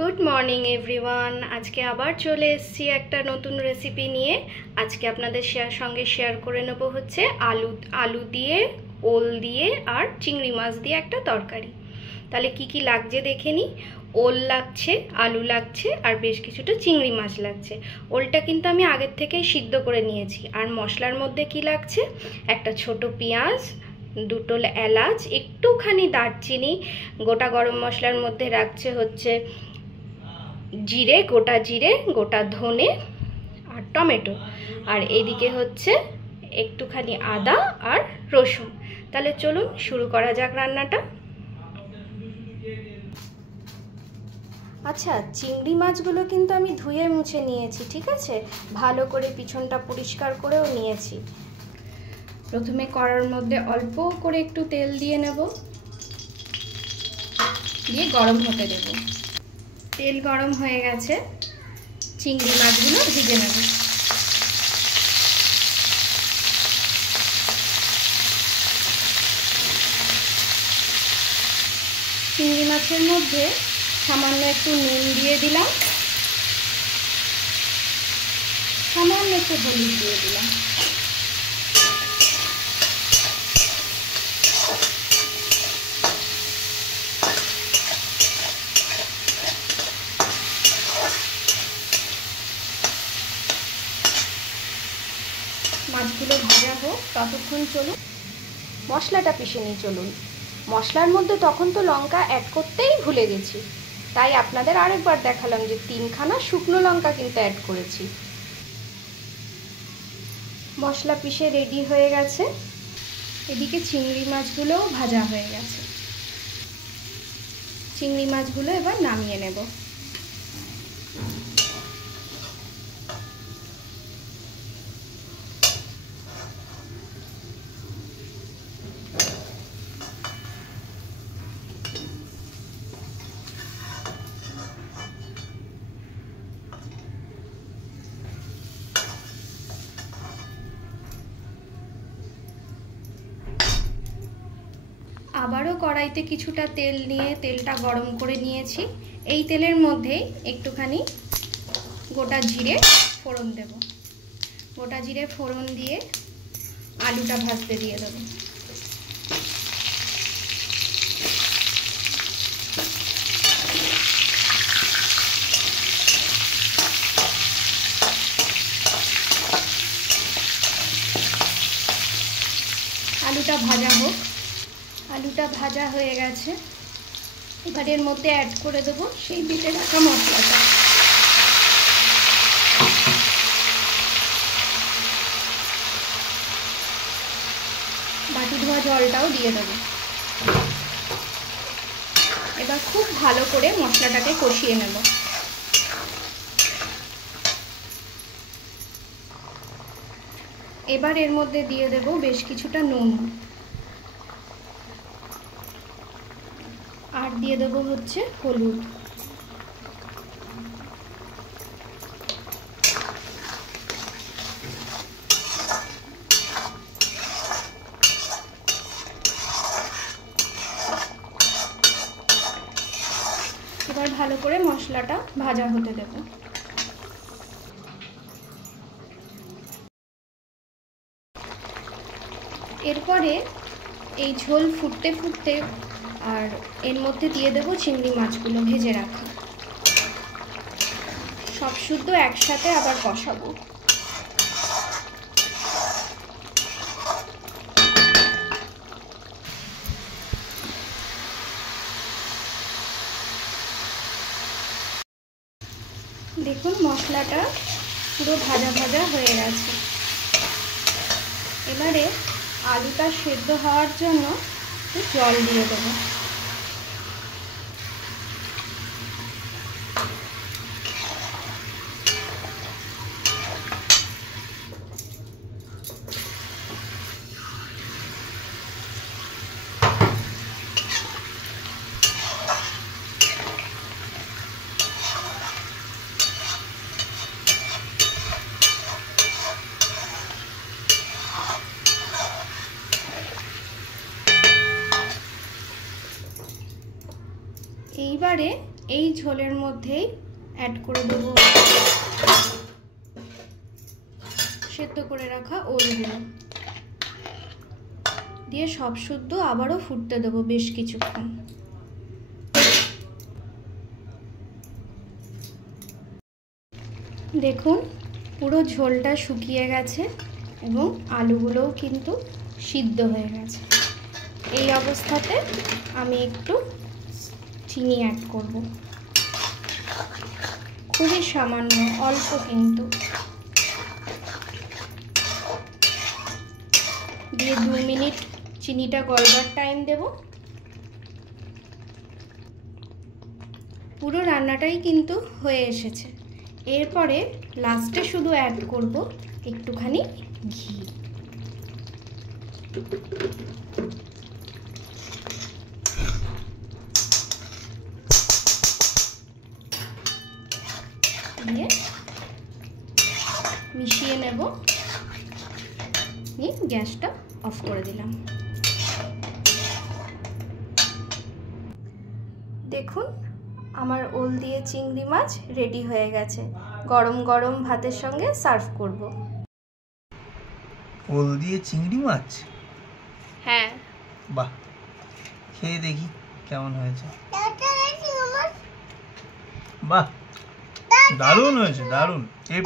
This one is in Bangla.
Good morning everyone. আজকে আবার চলে এসেছি একটা নতুন রেসিপি নিয়ে। আজকে আপনাদের সঙ্গে শেয়ার করে নেব হচ্ছে আলু দিয়ে, ওল দিয়ে আর চিংড়ি মাছ দিয়ে একটা তরকারি। তাহলে কি কি লাগছে দেখে নিই। ওল লাগছে, আলু লাগছে আর বেশ কিছুটা চিংড়ি মাছ লাগছে। ওলটা কিন্তু আমি আগের থেকেই সিদ্ধ করে নিয়েছি। আর মশলার মধ্যে কি লাগছে, একটা ছোট পেঁয়াজ, দুটো এলাচ, একটুখানি দারচিনি, গোটা গরম মশলার মধ্যে রাখছে হচ্ছে জিরে, গোটা জিরে, গোটা ধনে আর টমেটো, আর এইদিকে হচ্ছে একটুখানি আদা আর রসুন। তাহলে চলুন শুরু করা যাক রান্নাটা। আচ্ছা, চিংড়ি মাছগুলো কিন্তু আমি ধুয়ে মুছে নিয়েছি, ঠিক আছে? ভালো করে পিছনটা পরিষ্কার করেও নিয়েছি। প্রথমে কড়ার মধ্যে অল্প করে একটু তেল দিয়ে নেব, দিয়ে গরম হতে দেব। তেল গরম হয়ে গেছে, চিংড়ি মাছগুলো ভেজে নেব। চিংড়ি মাছের মধ্যে সামান্য একটু নুন দিয়ে দিলাম, সামান্য একটু হলুদ দিয়ে দিলাম। মাছগুলো ভাজা হোক, ততক্ষণ চলুন মশলাটা পিষে নিই। চলুন, মশলার মধ্যে তখন তো লঙ্কা অ্যাড করতেই ভুলে গেছি, তাই আপনাদের আরেকবার দেখালাম যে 3খানা শুকনো লঙ্কা কিন্তু অ্যাড করেছি। মশলা পিষে রেডি হয়ে গেছে। এদিকে চিংড়ি মাছগুলোও ভাজা হয়ে গেছে। চিংড়ি মাছগুলো এবার নামিয়ে নেব। আবারও কড়াইতে কিছুটা তেল নিয়ে তেলটা গরম করে নিয়েছি। এই তেলের মধ্যেই একটুখানি গোটা জিরে ফোড়ন দেব। গোটা জিরে ফোড়ন দিয়ে আলুটা ভাজতে দিয়ে দেব। আলুটা ভাজা হোক। আলুটা ভাজা হয়ে গেছে, এবার এর মধ্যে অ্যাড করে দেবো সেই বেটে রাখা মশলাটা। বাটি ধোয়া জলটাও দিয়ে দেবো। এবার খুব ভালো করে মশলাটাকে কষিয়ে নেব। এবার এর মধ্যে দিয়ে দেব বেশ কিছুটা নুন, আর দিয়ে দেবো হচ্ছে হলুদ। এবার ভালো করে মশলাটা ভাজা হতে দেব। এরপরে এই ঝোল ফুটতে ফুটতে আর এর মধ্যে দিয়ে দেবো চিংড়ি মাছগুলো ভেজে রাখা। সব শুদ্ধ একসাথে আবার কষাবো। দেখুন মশলাটা পুরো ভাজা ভাজা হয়ে গেছে। এবারে আলুটা সেদ্ধ হওয়ার জন্য একটু জল দিয়ে দেবো। এইবারে এই ঝোলের মধ্যেই অ্যাড করে দেবো সেদ্ধ করে রাখা ওলগুলো, দিয়ে সব শুদ্ধ আবারও ফুটতে দেবো বেশ কিছুক্ষণ। দেখুন পুরো ঝোলটা শুকিয়ে গেছে এবং আলুগুলোও কিন্তু সিদ্ধ হয়ে গেছে। এই অবস্থাতে আমি একটু চিনি অ্যাড করব, খুবই সামান্য, অল্প কিন্তু, দিয়ে 2 মিনিট চিনিটা গলবার টাইম দেব। পুরো রান্নাটাই কিন্তু হয়ে এসেছে। এরপরে লাস্টে শুধু অ্যাড করব একটুখানি ঘি। দিয়ে মিশিয়ে নেব, নিয়ে গ্যাসটা অফ করে দিলাম। দেখুন আমার ওল দিয়ে চিংড়ি মাছ রেডি হয়ে গেছে। গরম গরম ভাতের সঙ্গে সার্ভ করব। ওল দিয়ে চিংড়ি মাছ? হ্যাঁ। বাহ, খেয়ে দেখি কেমন হয়েছে। বাহ, দারুণ হয়েছে, দারুণ, A+।